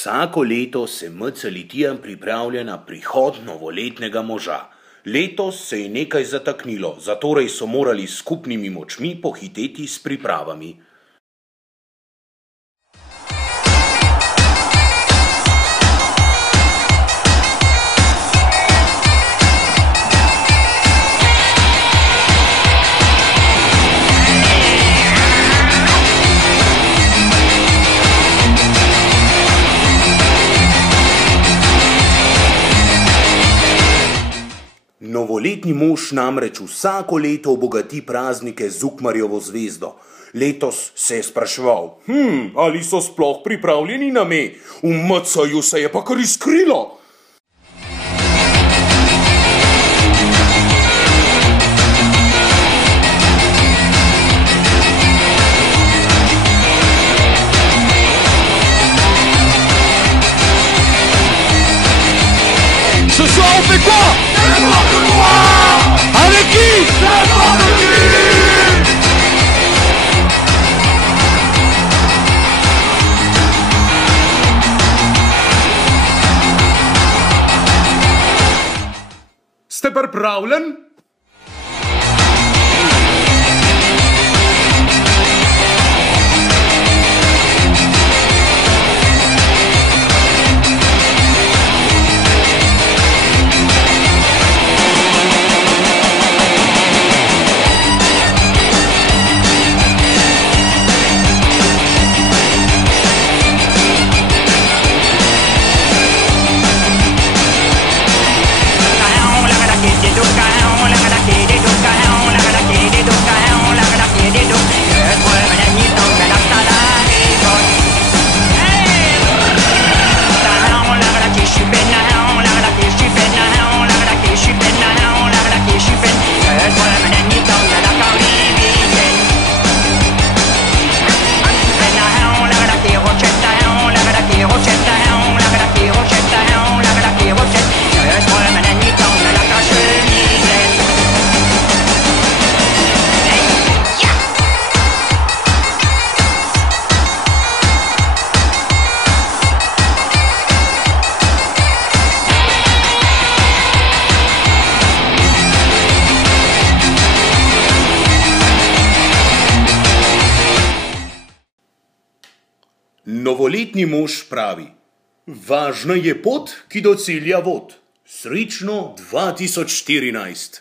Vsako leto se MC Litija pripravlja na prihod novoletnega moža. Letos se je nekaj zataknilo, zatorej so morali s skupnimi močmi pohiteti s pripravami. Novoletni mož namreč vsako leto obogati praznike z Ukmarjevo zvezdo. Letos se je spraševal, ali so sploh pripravljeni na me? V MC-ju se je pa kar iskrilo. Ce soir on fait quoi? N'importe quoi. Avec qui? N'importe qui. Ste pripravljen? Novoletni mož pravi, važna je pot, ki do cilja vod. Srečno 2014.